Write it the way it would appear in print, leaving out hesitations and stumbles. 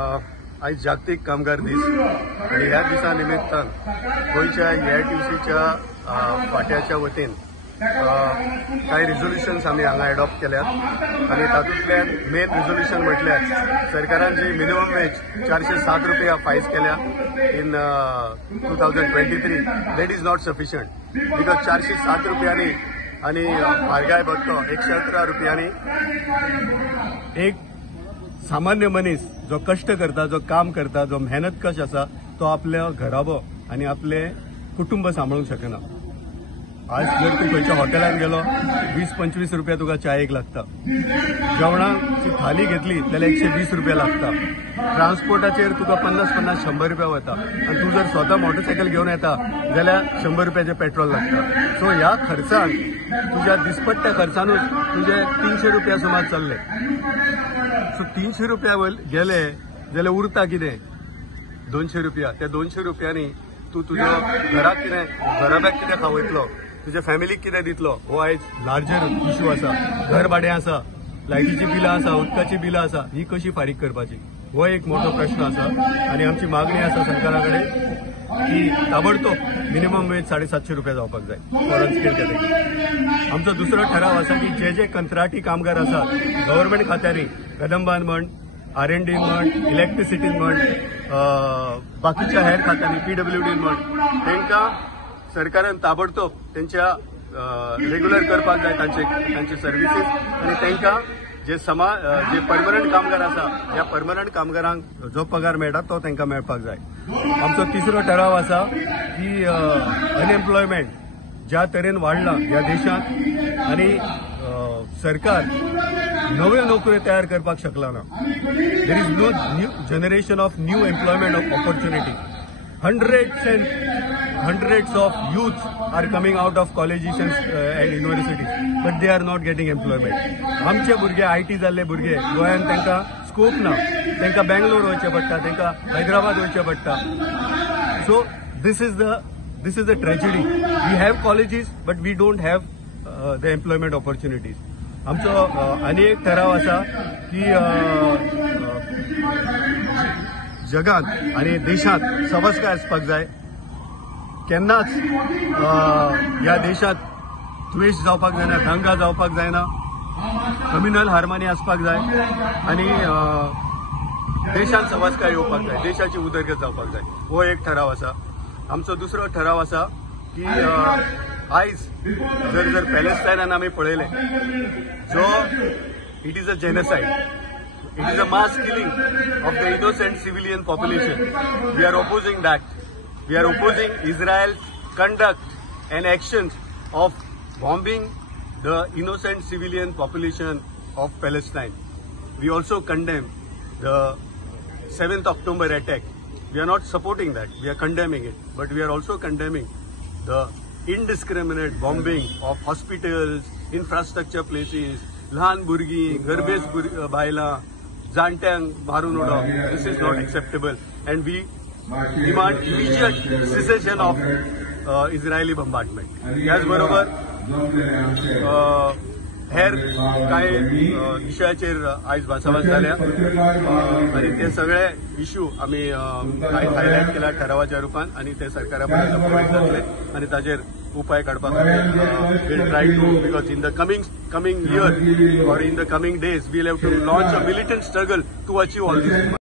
आज जागतिक कामगार दीस आणि ह्या दिसा निमित्तान गोयच्या AITUCच्या फाट्याच्या वतीन काही रिझोल्युशन्स आम्ही हांगा एडॉप्ट केल्यात आणि तातूंतल्यान मेन रिझोल्युशन म्हटल्यार सरकारान जी मिनिमम वेज 407 रुपया फायज केल्या in 2023 that is not sufficient because 407 रुपयांनी आणि म्हारगाय बघतो 111 रुपयांनी एक सामान्य मनीस जो कष्ट करता, जो काम करता, जो मेहनत कश आसा तो आपल्या घराबो आणि आपले कुटुंब सांभाळूंक शकना. आज जर तू खंयच्या हॉटेलात गेलो 20-25 रुपया तुका चायेक लागता. जेवणाची थाली घेतली जाल्यार 120 रुपया लागता. ट्रान्सपोर्टाचेर तुका 50-100 रुपया वता आणि तू जर स्वतः मोटरसायकल घेऊन येता जाल्यार 100 रुपयाचे पेट्रोल लागता. सो ह्या खर्चान तुझ्या दिसपट्ट्या खर्चानूच तुझे 300 रुपया सुमार चल्ले. सो 300 रुपया गेले जाल्यार उरता कितें 200 रुपया. त्या 200 रुपयांनी तू तुज्या घराक कितें खावयतलो, तुज्या फॅमिलीक कितें दितलो हो आयज लार्जर इश्यू आसा. घर भाडें आसा, लायटीची बिलां आसा, उदकाची बिलां आसा, ही कशी फारीक करपाची हो एक मोठो प्रश्न आसा. आणि आमची मागणी आसा सरकारा कडेन की ताबडतोब मिनिमम वेज 750 रुपया जावपाक जाय फॉर अनस्किल्ड कॅटेगरी. आमचो दुसरो ठराव आसा की जे कंत्राटी कामगार आसात गव्हर्नमेंट खात्यांनी, कदंबान म्हण, R&D म्हण, इलेक्ट्रिसिटीन म्हण, बाकीच्या हेर खात्यांनी PWD म्हण, तांकां सरकारान ताबडतोब त्यांच्या रेग्युलर करपाक जाय तांचे सर्विसीस आणि तांकां जे परमनंट कामगार आसा ह्या परमनंट कामगारांक जो पगार मेळटा तो तांकां मेळपाक जाय. आमचो तिसरो ठराव आसा की अनएम्प्लॉयमेंट ज्या तरेन वाडला ह्या देशांत आणि सरकार नव्यो नोकऱ्यो तयार करपाक शकला ना. There is no new generation of new employment opportunity. Hundreds of youth are coming out of colleges and universities, but they are not getting employment. आमचे भुरगे IT जाल्ले भुरगे गोंयांत तांकां स्कोप ना, तांकां बेंगलोर वयचें पडटा, तांकां हैदराबाद वयचें पडटा. So this is the tragedy. We have colleges, but we don't have the employment opportunities. आमचो आनी एक ठराव आसा की जगात आणि देशात समस्या आसपाक जाय. केन्नाच ह्या देशात द्वेष जावपाक जायना, दंगा जावपाक जायना, कम्युनल हार्मनी आसपाक जाय आणि देशांत समस्या येवपाक जाय, देशाची उदरगत जावपाक जाय हो एक ठराव आसा. आमचो दुसरो ठराव आसा की आयज जर पॅलेस्टायनान आमी पळयले जो it is a genocide. It is a mass killing of the innocent civilian population. We are opposing that. We are opposing Israel's conduct and actions of bombing the innocent civilian population of Palestine. We also condemn the 7th October attack. We are not supporting that. We are condemning it. But we are also condemning the indiscriminate bombing of hospitals, infrastructure places, लहान भुरगीं, गर्भेश बायलां, जाणट्यांक मारून उडोवप. This is not acceptable and we demand immediate cessation of Israeli bombardment. त्याचबरोबर हेर कांय विशयाचेर आयज भासाभास जाल्या आणि ते सगळे इश्यू आमी हायलायट केल्या ठरावाच्या रुपान आणि ते सरकारा पर्यंत प्रोवायड जातले आणि ताचेर उपाय काडपाक we'll try to, because in the coming year or in the coming days we'll have to launch a militant struggle to achieve all this.